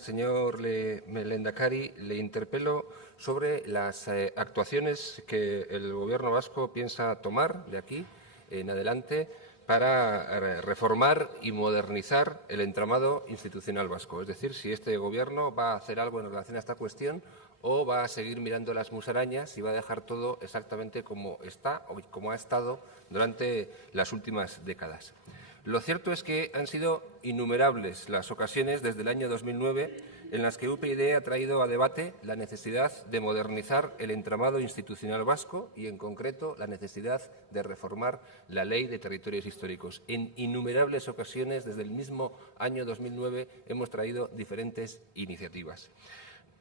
Señor Lehendakari, le interpelo sobre las actuaciones que el Gobierno vasco piensa tomar de aquí en adelante para reformar y modernizar el entramado institucional vasco. Es decir, si este Gobierno va a hacer algo en relación a esta cuestión o va a seguir mirando las musarañas y va a dejar todo exactamente como está o como ha estado durante las últimas décadas. Lo cierto es que han sido innumerables las ocasiones desde el año 2009 en las que UPyD ha traído a debate la necesidad de modernizar el entramado institucional vasco y, en concreto, la necesidad de reformar la Ley de Territorios Históricos. En innumerables ocasiones, desde el mismo año 2009, hemos traído diferentes iniciativas.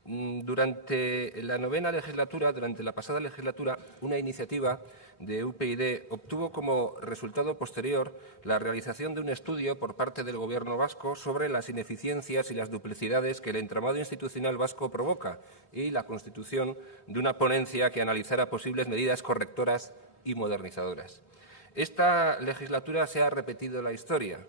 Durante la novena legislatura, durante la pasada legislatura, una iniciativa de UPyD obtuvo como resultado posterior la realización de un estudio por parte del Gobierno vasco sobre las ineficiencias y las duplicidades que el entramado institucional vasco provoca y la constitución de una ponencia que analizara posibles medidas correctoras y modernizadoras. Esta legislatura se ha repetido la historia.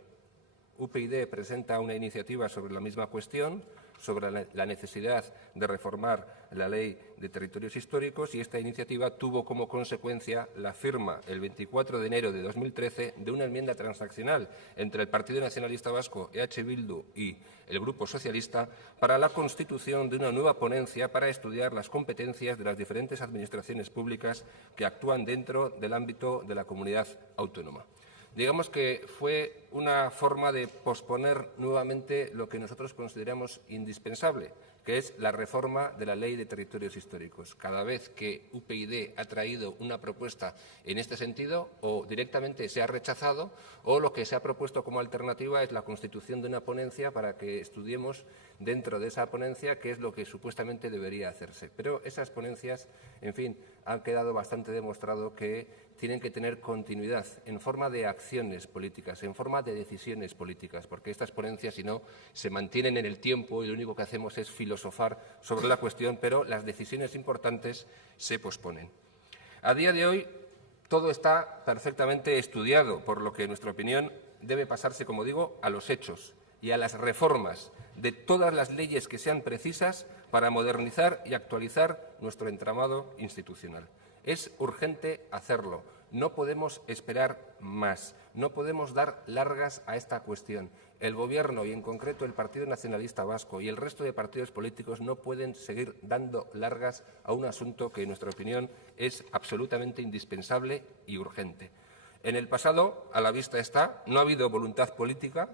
UPyD presenta una iniciativa sobre la misma cuestión, sobre la necesidad de reformar la Ley de Territorios Históricos, y esta iniciativa tuvo como consecuencia la firma, el 24 de enero de 2013, de una enmienda transaccional entre el Partido Nacionalista Vasco, EH Bildu y el Grupo Socialista para la constitución de una nueva ponencia para estudiar las competencias de las diferentes administraciones públicas que actúan dentro del ámbito de la comunidad autónoma. Digamos que fue una forma de posponer nuevamente lo que nosotros consideramos indispensable, que es la reforma de la Ley de Territorios Históricos. Cada vez que UPyD ha traído una propuesta en este sentido, o directamente se ha rechazado, o lo que se ha propuesto como alternativa es la constitución de una ponencia para que estudiemos dentro de esa ponencia qué es lo que supuestamente debería hacerse. Pero esas ponencias, en fin, han quedado bastante demostrado que tienen que tener continuidad en forma de acciones políticas, en forma de decisiones políticas, porque estas ponencias, si no, se mantienen en el tiempo y lo único que hacemos es filosofar sobre la cuestión, pero las decisiones importantes se posponen. A día de hoy, todo está perfectamente estudiado, por lo que, en nuestra opinión, debe pasarse, como digo, a los hechos y a las reformas de todas las leyes que sean precisas para modernizar y actualizar nuestro entramado institucional. Es urgente hacerlo. No podemos esperar más. No podemos dar largas a esta cuestión. El Gobierno y, en concreto, el Partido Nacionalista Vasco y el resto de partidos políticos no pueden seguir dando largas a un asunto que, en nuestra opinión, es absolutamente indispensable y urgente. En el pasado, a la vista está, no ha habido voluntad política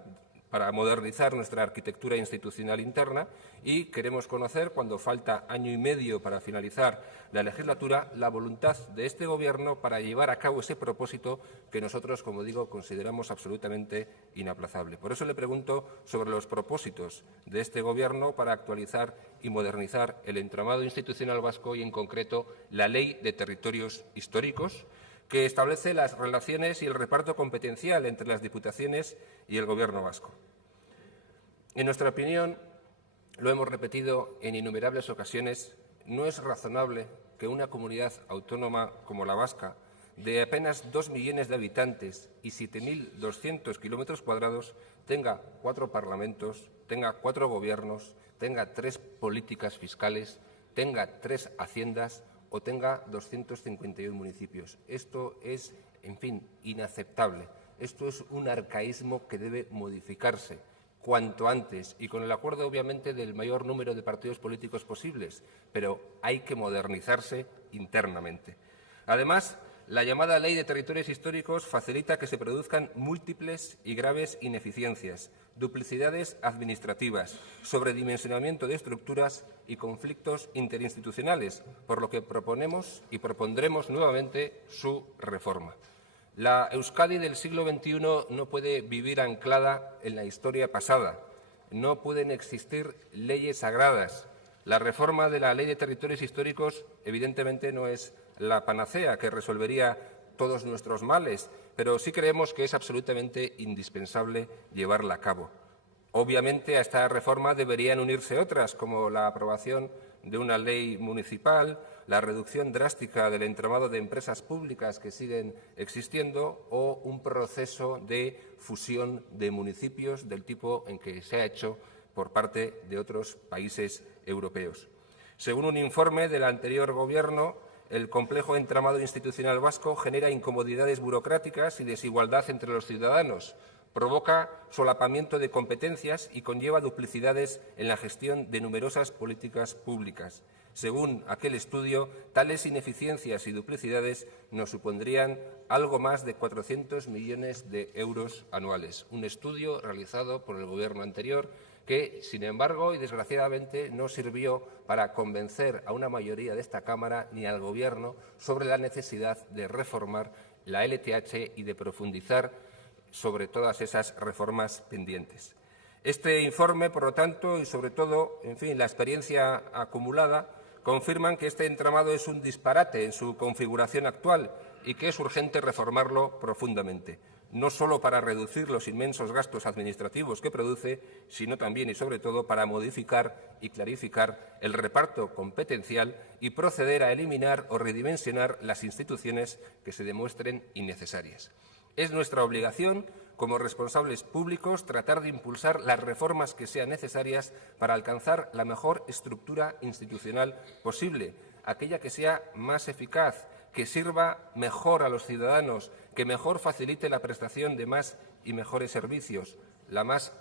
para modernizar nuestra arquitectura institucional interna y queremos conocer, cuando falta año y medio para finalizar la legislatura, la voluntad de este Gobierno para llevar a cabo ese propósito que nosotros, como digo, consideramos absolutamente inaplazable. Por eso le pregunto sobre los propósitos de este Gobierno para actualizar y modernizar el entramado institucional vasco y, en concreto, la Ley de Territorios Históricos, que establece las relaciones y el reparto competencial entre las diputaciones y el Gobierno vasco. En nuestra opinión, lo hemos repetido en innumerables ocasiones, no es razonable que una comunidad autónoma como la vasca, de apenas 2 millones de habitantes y 7.200 kilómetros cuadrados, tenga 4 parlamentos, tenga 4 gobiernos, tenga 3 políticas fiscales, tenga 3 haciendas o tenga 251 municipios. Esto es, en fin, inaceptable. Esto es un arcaísmo que debe modificarse cuanto antes y con el acuerdo, obviamente, del mayor número de partidos políticos posibles, pero hay que modernizarse internamente. Además, la llamada Ley de Territorios Históricos facilita que se produzcan múltiples y graves ineficiencias, duplicidades administrativas, sobredimensionamiento de estructuras y conflictos interinstitucionales, por lo que proponemos y propondremos nuevamente su reforma. La Euskadi del siglo XXI no puede vivir anclada en la historia pasada. No pueden existir leyes sagradas. La reforma de la Ley de Territorios Históricos, evidentemente, no es la panacea que resolvería todos nuestros males, pero sí creemos que es absolutamente indispensable llevarla a cabo. Obviamente, a esta reforma deberían unirse otras, como la aprobación de una ley municipal, la reducción drástica del entramado de empresas públicas que siguen existiendo o un proceso de fusión de municipios del tipo en que se ha hecho por parte de otros países europeos. Según un informe del anterior Gobierno, el complejo entramado institucional vasco genera incomodidades burocráticas y desigualdad entre los ciudadanos, provoca solapamiento de competencias y conlleva duplicidades en la gestión de numerosas políticas públicas. Según aquel estudio, tales ineficiencias y duplicidades nos supondrían algo más de 400 millones de euros anuales. Un estudio realizado por el Gobierno anterior que, sin embargo, y desgraciadamente, no sirvió para convencer a una mayoría de esta Cámara ni al Gobierno sobre la necesidad de reformar la LTH y de profundizar sobre todas esas reformas pendientes. Este informe, por lo tanto, y sobre todo, la experiencia acumulada, confirman que este entramado es un disparate en su configuración actual y que es urgente reformarlo profundamente, no solo para reducir los inmensos gastos administrativos que produce, sino también y sobre todo para modificar y clarificar el reparto competencial y proceder a eliminar o redimensionar las instituciones que se demuestren innecesarias. Es nuestra obligación, como responsables públicos, tratar de impulsar las reformas que sean necesarias para alcanzar la mejor estructura institucional posible, aquella que sea más eficaz, que sirva mejor a los ciudadanos, que mejor facilite la prestación de más y mejores servicios, la más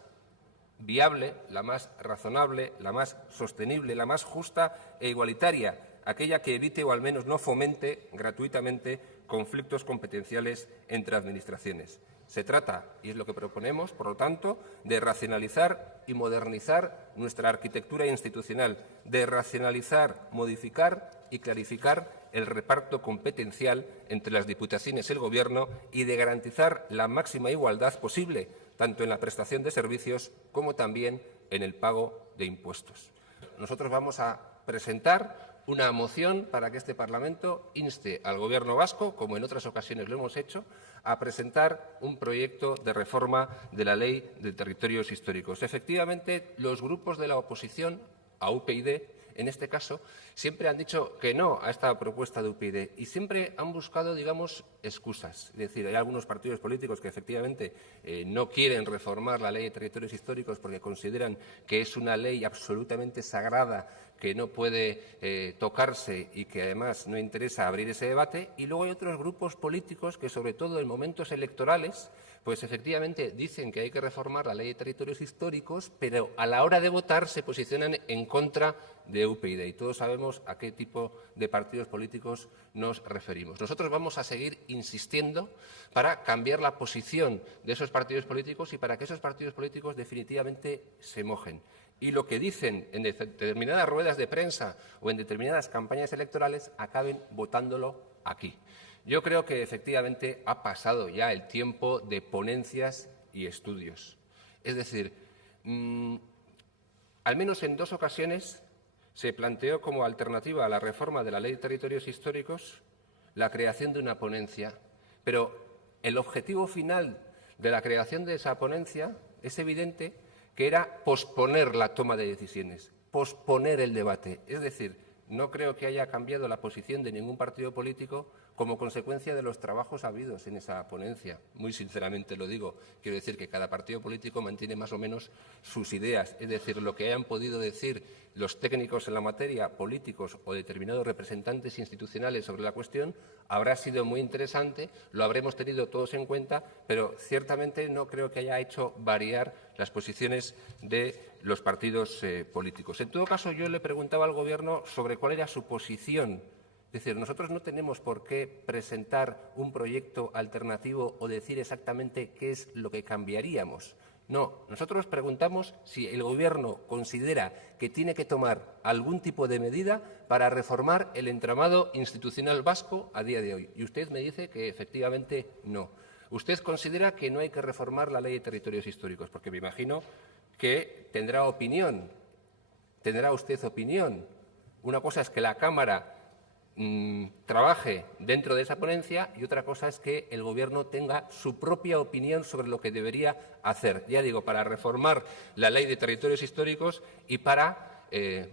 viable, la más razonable, la más sostenible, la más justa e igualitaria, aquella que evite o al menos no fomente gratuitamente conflictos competenciales entre administraciones. Se trata, y es lo que proponemos, por lo tanto, de racionalizar y modernizar nuestra arquitectura institucional, de racionalizar, modificar y clarificar el reparto competencial entre las diputaciones y el Gobierno y de garantizar la máxima igualdad posible, tanto en la prestación de servicios como también en el pago de impuestos. Nosotros vamos a presentar una moción para que este Parlamento inste al Gobierno vasco, como en otras ocasiones lo hemos hecho, a presentar un proyecto de reforma de la Ley de Territorios Históricos. Efectivamente, los grupos de la oposición, a UPyD, en este caso, siempre han dicho que no a esta propuesta de UPyD y siempre han buscado, digamos, excusas. Es decir, hay algunos partidos políticos que efectivamente no quieren reformar la Ley de Territorios Históricos porque consideran que es una ley absolutamente sagrada que no puede tocarse y que además no interesa abrir ese debate. Y luego hay otros grupos políticos que, sobre todo en momentos electorales, pues efectivamente dicen que hay que reformar la Ley de Territorios Históricos, pero a la hora de votar se posicionan en contra de UPyD. Y todos sabemos a qué tipo de partidos políticos nos referimos. Nosotros vamos a seguir insistiendo para cambiar la posición de esos partidos políticos y para que esos partidos políticos definitivamente se mojen. Y lo que dicen en determinadas ruedas de prensa o en determinadas campañas electorales acaben votándolo aquí. Yo creo que efectivamente ha pasado ya el tiempo de ponencias y estudios. Es decir, al menos en 2 ocasiones se planteó como alternativa a la reforma de la Ley de Territorios Históricos la creación de una ponencia, pero el objetivo final de la creación de esa ponencia es evidente que era posponer la toma de decisiones, posponer el debate. Es decir, no creo que haya cambiado la posición de ningún partido político como consecuencia de los trabajos habidos en esa ponencia. Muy sinceramente lo digo. Quiero decir que cada partido político mantiene más o menos sus ideas. Es decir, lo que hayan podido decir los técnicos en la materia, políticos o determinados representantes institucionales sobre la cuestión, habrá sido muy interesante, lo habremos tenido todos en cuenta, pero ciertamente no creo que haya hecho variar las posiciones de los partidos políticos. En todo caso, yo le preguntaba al Gobierno sobre cuál era su posición. Es decir, nosotros no tenemos por qué presentar un proyecto alternativo o decir exactamente qué es lo que cambiaríamos. No, nosotros preguntamos si el Gobierno considera que tiene que tomar algún tipo de medida para reformar el entramado institucional vasco a día de hoy. Y usted me dice que efectivamente no. Usted considera que no hay que reformar la Ley de Territorios Históricos, porque me imagino que tendrá opinión. Tendrá usted opinión. Una cosa es que la Cámara trabaje dentro de esa ponencia y otra cosa es que el Gobierno tenga su propia opinión sobre lo que debería hacer, ya digo, para reformar la Ley de Territorios Históricos y para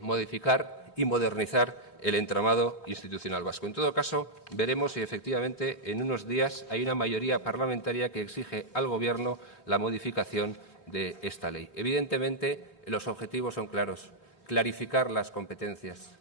modificar y modernizar el entramado institucional vasco. En todo caso, veremos si efectivamente en unos días hay una mayoría parlamentaria que exige al Gobierno la modificación de esta ley. Evidentemente, los objetivos son claros: clarificar las competencias,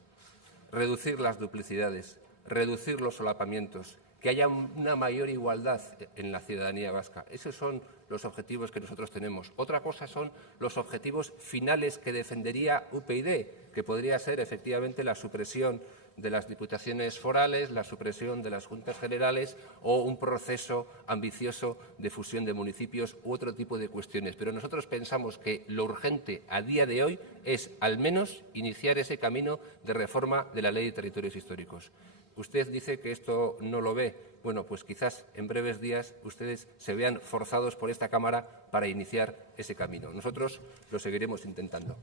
reducir las duplicidades, reducir los solapamientos, que haya una mayor igualdad en la ciudadanía vasca. Esos son los objetivos que nosotros tenemos. Otra cosa son los objetivos finales que defendería UPyD, que podría ser efectivamente la supresión de las diputaciones forales, la supresión de las juntas generales o un proceso ambicioso de fusión de municipios u otro tipo de cuestiones. Pero nosotros pensamos que lo urgente a día de hoy es, al menos, iniciar ese camino de reforma de la Ley de Territorios Históricos. Usted dice que esto no lo ve. Bueno, pues quizás en breves días ustedes se vean forzados por esta Cámara para iniciar ese camino. Nosotros lo seguiremos intentando.